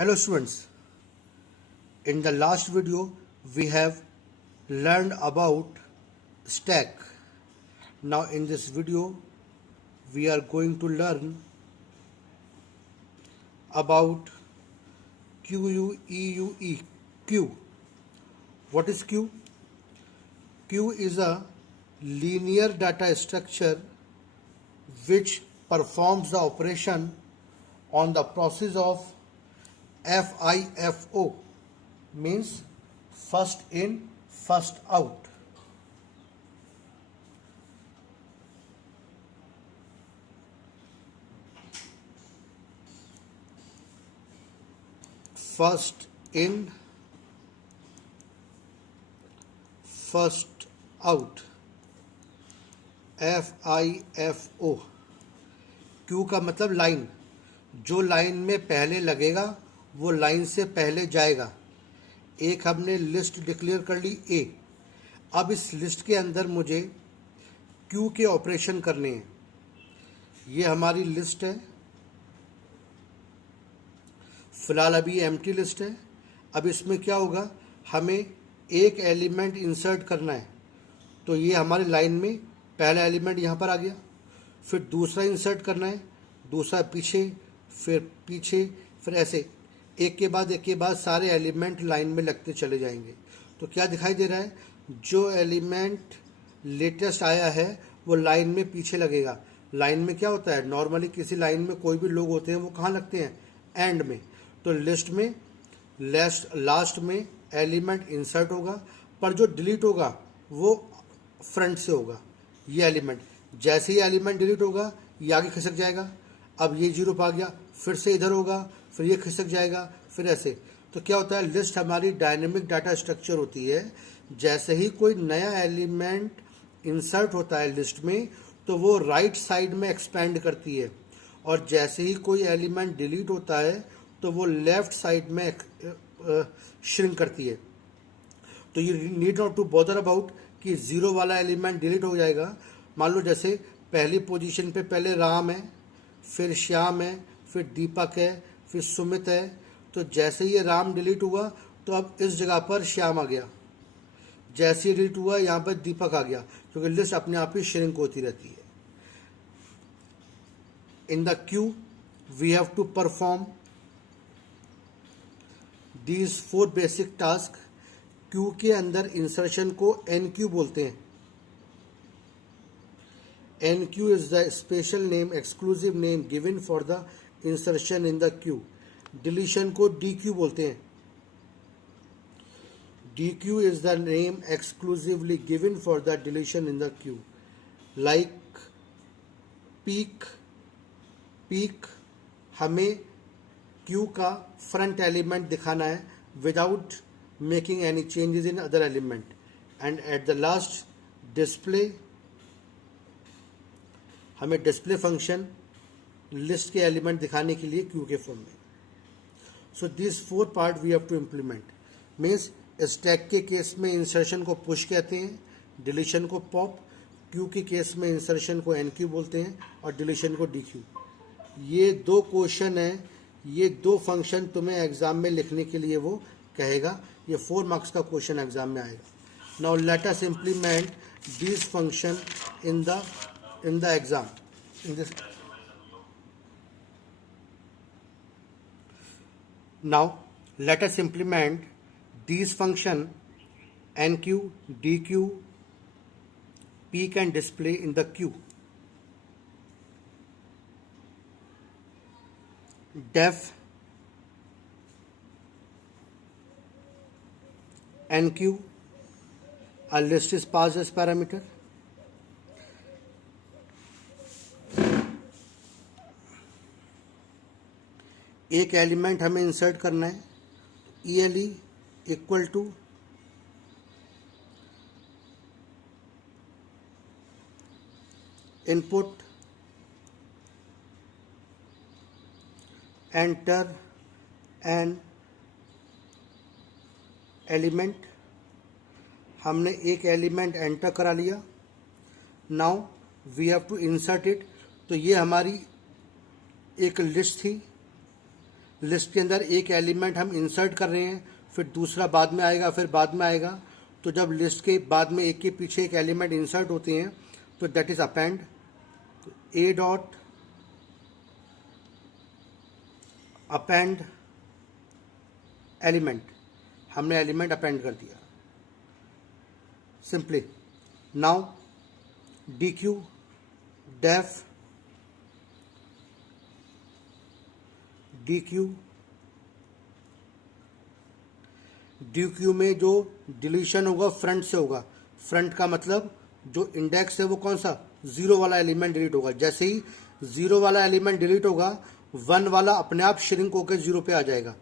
Hello students, in the last video we have learned about stack. Now in this video we are going to learn about QUEUE. Q. What is Q? Q is a linear data structure which performs the operation on the process of FIFO, means first in, first out. First in, first out, FIFO. Q का मतलब line, जो line में पहले लगेगा वो line से पहले जाएगा। एक हमने लिस्ट डिक्लेयर कर ली ए। अब इस लिस्ट के अंदर मुझे क्यू के ऑपरेशन करने हैं। ये हमारी लिस्ट है, फिलहाल अभी एम्प्टी लिस्ट है। अब इसमें क्या होगा, हमें एक एलिमेंट इंसर्ट करना है। तो ये हमारी लाइन में पहला एलिमेंट यहाँ पर आ गया, फिर दूसरा इंसर्ट करना है, दूसरा पीछे, फिर ऐसे एक के बाद सारे एलिमेंट लाइन में लगते चले जाएंगे। तो क्या दिखाई दे रहा है, जो एलिमेंट लेटेस्ट आया है वो लाइन में पीछे लगेगा। लाइन में क्या होता है, नॉर्मली किसी लाइन में कोई भी लोग होते हैं वो कहाँ लगते हैं, एंड में। तो लिस्ट में लास्ट में एलिमेंट इंसर्ट होगा, पर जो डिलीट होगा वो फ्रंट से होगा। ये एलिमेंट, जैसे ही एलिमेंट डिलीट होगा ये आगे खिसक जाएगा। अब ये जीरो पे आ गया, फिर से इधर होगा, फिर ये खिसक जाएगा, फिर ऐसे। तो क्या होता है, लिस्ट हमारी डायनेमिक डाटा स्ट्रक्चर होती है। जैसे ही कोई नया एलिमेंट इंसर्ट होता है लिस्ट में तो वो राइट साइड में एक्सपेंड करती है, और जैसे ही कोई एलिमेंट डिलीट होता है तो वो लेफ्ट साइड में श्रिंक करती है। तो you need not to bother about कि जीरो वाला एलिमेंट डिलीट हो जाएगा। मान लो जैसे पहली पोजीशन पे पहले राम है, फिर श्याम है, फिर दीपक है, फिर सुमित है। तो जैसे ही ये राम डिलीट हुआ तो अब इस जगह पर श्याम आ गया, जैसे ही डिलीट हुआ यहाँ पर दीपक आ गया, क्योंकि लिस्ट अपने आप ही श्रिंक होती रहती है। In the queue we have to perform these 4 basic task. Queue के अंदर इंसर्शन को एनक्यू बोलते हैं। NQ is the special name, exclusive name given for the insertion in the queue. Deletion को DQ बोलते हैं। DQ is the name exclusively given for the deletion in the queue. Like peak हमें queue का front element दिखाना है without making any changes in other element. And at the last display, हमें display function list के element दिखाने के लिए queue के फॉर्म में। So this 4 part we have to implement. Means stack के केस में इंसर्शन को पुश कहते हैं, डिलीशन को पॉप, क्यू के केस में इंसर्शन को एनक्यू बोलते हैं और डिलीशन को डीक्यू। ये 2 क्वेश्चन हैं, ये 2 फंक्शन तुम्हें एग्जाम में लिखने के लिए वो कहेगा। ये 4 मार्क्स का क्वेश्चन एग्जाम में आएगा। Now let us implement this function in the exam. Now let us implement these function NQ, DQ, peek and display in the queue. Def NQ, a list is passed as parameter. एक element हमें insert करना है, ELE equal to input enter an element. हमने एक element enter करा लिया। Now we have to insert it. तो ये हमारी एक लिस्ट थी, लिस्ट के अंदर एक एलिमेंट हम इंसर्ट कर रहे हैं, फिर दूसरा बाद में आएगा, फिर बाद में आएगा। तो जब लिस्ट के बाद में एक के पीछे एक एलिमेंट इंसर्ट होते हैं तो that is append. A dot append element, हमने एलिमेंट अपेंड कर दिया simply. Now dequeue def dequeue में जो डिलीशन होगा फ्रंट से होगा। फ्रंट का मतलब जो इंडेक्स है वो कौन सा, जीरो वाला एलिमेंट डिलीट होगा। जैसे ही जीरो वाला एलिमेंट डिलीट होगा, वन वाला अपने आप श्रिंक होकर जीरो पे आ जाएगा।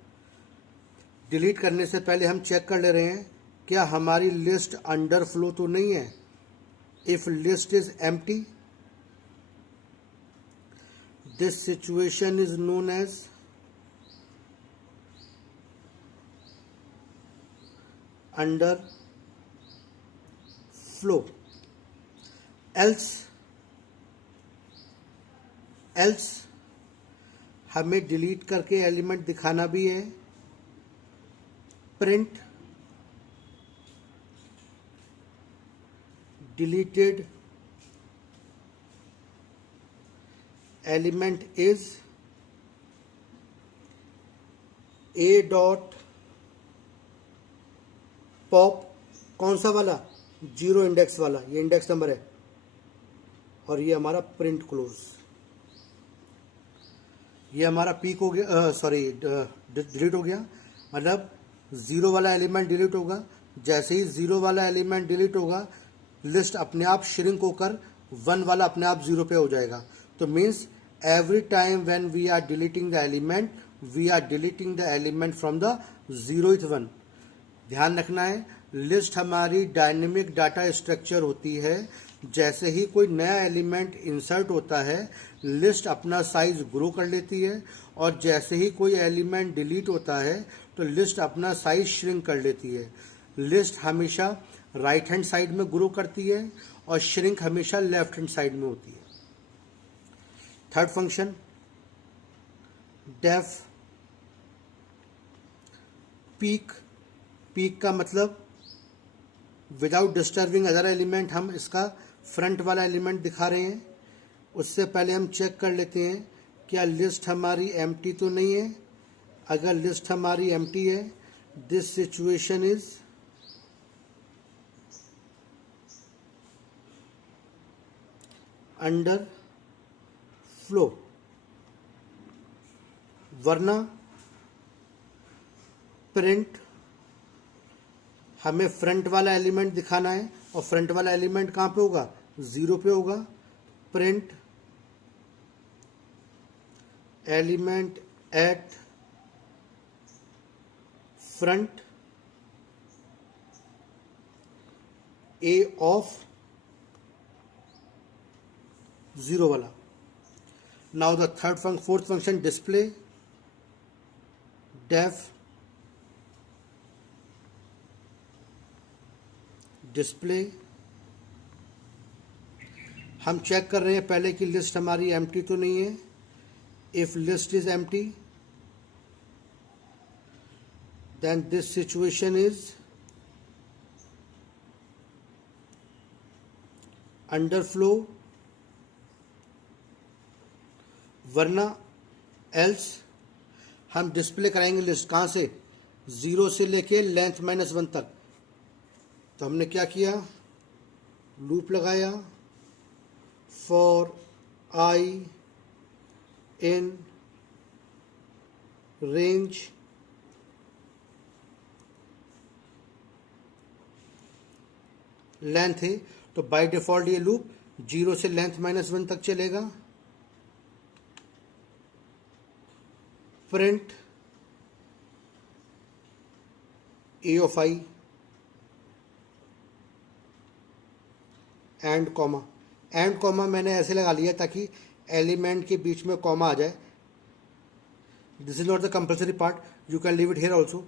डिलीट करने से पहले हम चेक कर ले रहे हैं क्या हमारी लिस्ट अंडर फ्लो तो नहीं है। If list is empty, this situation is known as underflow. Else हमें डिलीट करके एलिमेंट दिखाना भी है। Print deleted element is a dot pop, कौन सा वाला, जीरो इंडेक्स वाला, ये इंडेक्स नंबर है, और ये हमारा प्रिंट क्लोज। ये हमारा पीक हो गया, सॉरी डिलीट हो गया। मतलब जीरो वाला एलिमेंट डिलीट होगा। जैसे ही जीरो वाला एलिमेंट डिलीट होगा, लिस्ट अपने आप श्रिंक होकर वन वाला अपने आप जीरो पे हो जाएगा। तो means every time when we are deleting the element, we are deleting the element from the zeroth one. ध्यान रखना है, लिस्ट हमारी डायनेमिक डाटा स्ट्रक्चर होती है। जैसे ही कोई नया एलिमेंट इंसर्ट होता है, लिस्ट अपना साइज ग्रो कर लेती है, और जैसे ही कोई एलिमेंट डिलीट होता है तो लिस्ट अपना साइज श्रिंक कर लेती है। लिस्ट हमेशा राइट हैंड साइड में ग्रो करती है और श्रिंक हमेशा लेफ्ट हैंड साइड में होती है। Third function def peek. Peek का मतलब विदाउट डिस्टर्बिंग अदर एलिमेंट हम इसका फ्रंट वाला एलिमेंट दिखा रहे हैं। उससे पहले हम चेक कर लेते हैं क्या लिस्ट हमारी एम्प्टी तो नहीं है। अगर लिस्ट हमारी एम्प्टी है, this situation is underflow, वरना प्रिंट हमें फ्रंट वाला एलिमेंट दिखाना है, और फ्रंट वाला एलिमेंट कहाँ पे होगा, जीरो पे होगा। Print element at front a of zero वाला। Now the fourth function display def display. हम चेक कर रहे हैं पहले कि लिस्ट हमारी एम्प्टी तो नहीं है। If list is empty, then this situation is underflow, else एल्स। हम डिस्प्ले कराएंगे लिस्ट कहाँ से, जीरो से लेके लेंथ -1 तक। तो हमने क्या किया, लूप लगाया for I in range length है, तो बाय डिफॉल्ट ये लूप जीरो से लेंथ -1 तक चलेगा। Print a of I and comma. And comma मैंने ऐसे लगा लिया ताकि एलिमेंट के बीच में कॉमा आ जाए। This is not the compulsory part, you can leave it here also.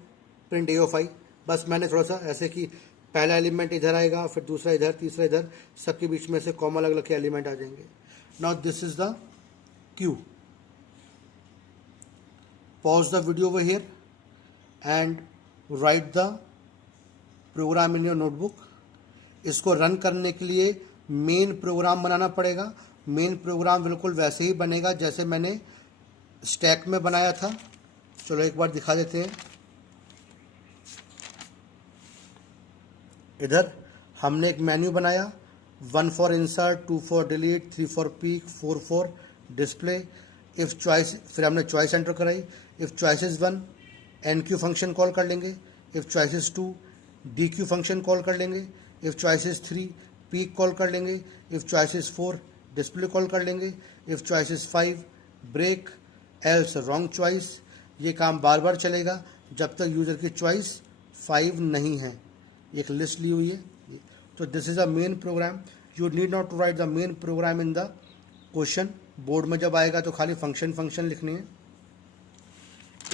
Print a of I, बस मैंने थोड़ा सा ऐसे कि पहला एलिमेंट इधर आएगा, फिर दूसरा इधर, तीसरा इधर, सबके बीच में से कॉमा लग के एलिमेंट आ जाएंगे। Now this is the Q. pause the video over here and write the program in your notebook. इसको रन करने के लिए मेन प्रोग्राम बनाना पड़ेगा। मेन प्रोग्राम बिल्कुल वैसे ही बनेगा जैसे मैंने स्टैक में बनाया था। चलो एक बार दिखा देते हैं। इधर हमने एक मेन्यू बनाया, 1 for insert, 2 for delete, 3 for peek, 4 for display. If choice, फिर हमने चॉइस एंटर कराई। If choice is 1 enqueue function call कर लेंगे। If choice is 2 dequeue function call कर लेंगे। If choice is 3 peek call कर लेंगे। If choice is 4 display call कर लेंगे। If choice is 5 break, else wrong choice. ये काम बार बार चलेगा जब तक यूजर की चॉइस 5 नहीं है। एक लिस्ट ली हुई है। तो this is a main program. You need not to write the main program in the question. Board में जब आएगा तो खाली फंक्शन लिखनी है।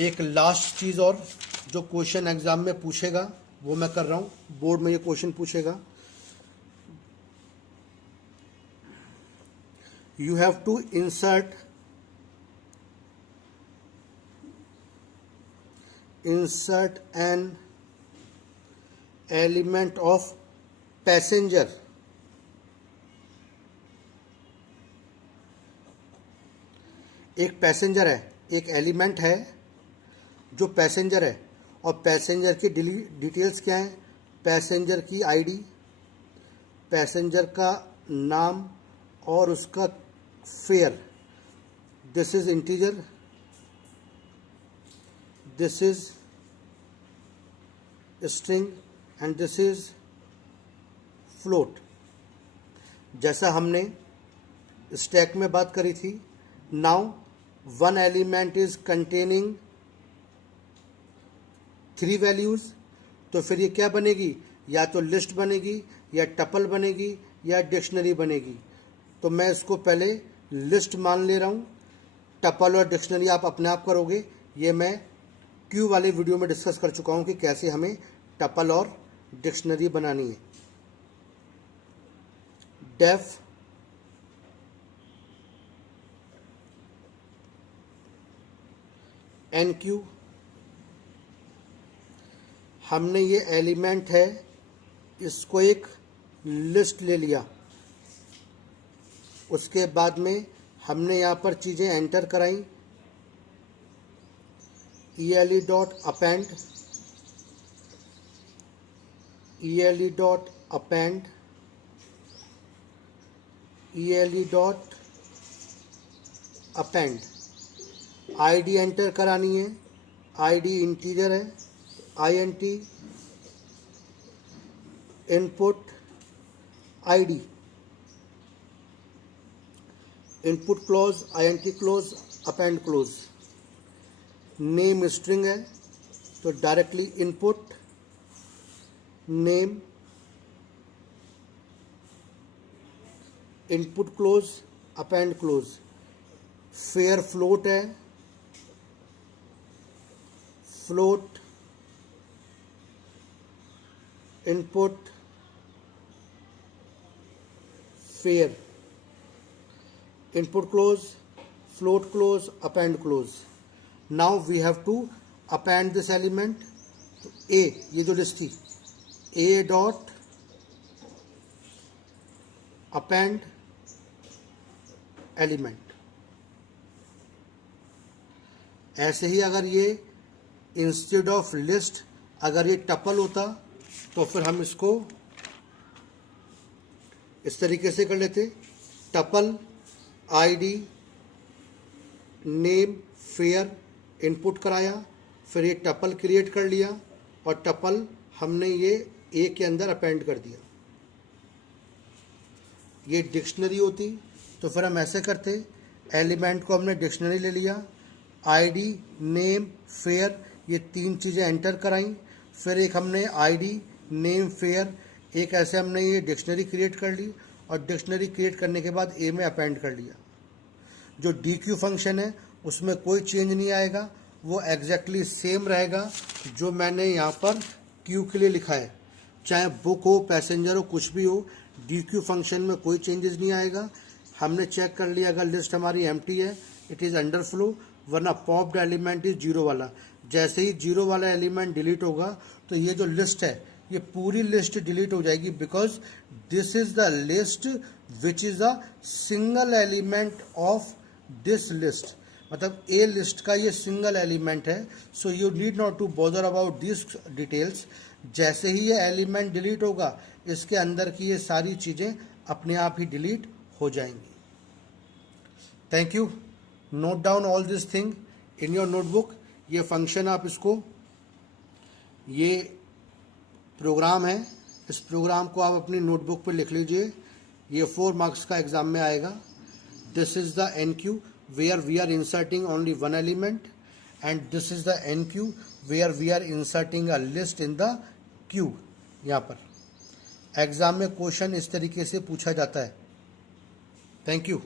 एक लास्ट चीज़ और जो क्वेश्चन एग्जाम में पूछेगा वो मैं कर रहा हूँ। बोर्ड में ये क्वेश्चन पूछेगा, you have to insert an element of passenger. एक पैसेंजर है, एक एलिमेंट है जो पैसेंजर है, और पैसेंजर की डिटेल्स क्या है? पैसेंजर की आईडी, पैसेंजर का नाम और उसका fair. This is integer, this is string and this is float. जैसा हमने स्टैक में बात करी थी। Now one element is containing 3 values, तो फिर ये क्या बनेगी? या तो लिस्ट बनेगी, या टपल बनेगी, या डिक्शनरी बनेगी। तो मैं इसको पहले लिस्ट मान ले रहा हूँ। टपल और डिक्शनरी आप अपने आप करोगे। ये मैं क्यू वाले वीडियो में डिस्कस कर चुका हूँ कि कैसे हमें टपल और डिक्शनरी बनानी है। डेफ एनक्यू, हमने ये एलिमेंट है इसको एक लिस्ट ले लिया। उसके बाद में हमने यहाँ पर चीज़ें एंटर कराई। ELE dot append, ELE dot append, ELE dot append. ID enter करानी है। आईडी इंटीजर है, INT input ID. Input close, INT close, append close. Name string है तो directly input name, input close, append close. Fare float है, float input fare, input close, float close, append close. Now we have to append this element. तो A, ये जो list थी, A dot append element. ऐसे ही अगर ये instead of list अगर ये टपल होता तो फिर हम इसको इस तरीके से कर लेते। Tuple ID name fair input कराया, फिर ये टपल क्रिएट कर लिया और टपल हमने ये ए के अंदर अपेंड कर दिया। ये डिक्शनरी होती तो फिर हम ऐसे करते, एलिमेंट को हमने डिक्शनरी ले लिया, आईडी नेम फेयर ये 3 चीज़ें एंटर कराई, फिर एक हमने आईडी नेम फेयर एक ऐसे हमने ये डिक्शनरी क्रिएट कर ली और डिक्शनरी क्रिएट करने के बाद ए में अपेंड कर लिया। जो DQ फंक्शन है उसमें कोई चेंज नहीं आएगा, वो एग्जैक्टली सेम रहेगा जो मैंने यहाँ पर क्यू के लिए लिखा है। चाहे बुक हो, पैसेंजर हो, कुछ भी हो, DQ फंक्शन में कोई चेंजेस नहीं आएगा। हमने चेक कर लिया अगर लिस्ट हमारी एम्प्टी है, इट इज़ अंडर फ्लो, वरना पॉप्ड एलिमेंट इज जीरो वाला। जैसे ही जीरो वाला एलिमेंट डिलीट होगा तो ये जो लिस्ट है ये पूरी लिस्ट डिलीट हो जाएगी, because this is the list which is a single element of this list. मतलब ए लिस्ट का ये सिंगल एलिमेंट है, so you need not to bother about this details. जैसे ही ये एलिमेंट डिलीट होगा इसके अंदर की ये सारी चीज़ें अपने आप ही डिलीट हो जाएंगी। Thank you. Note down all this thing in your notebook. ये फंक्शन आप इसको, ये प्रोग्राम है, इस प्रोग्राम को आप अपनी नोटबुक पे लिख लीजिए। ये 4 मार्क्स का एग्जाम में आएगा। This is the NQ where we are inserting only one element, and this is the NQ where we are inserting a list in the queue। यहाँ पर एग्जाम में क्वेश्चन इस तरीके से पूछा जाता है। Thank you.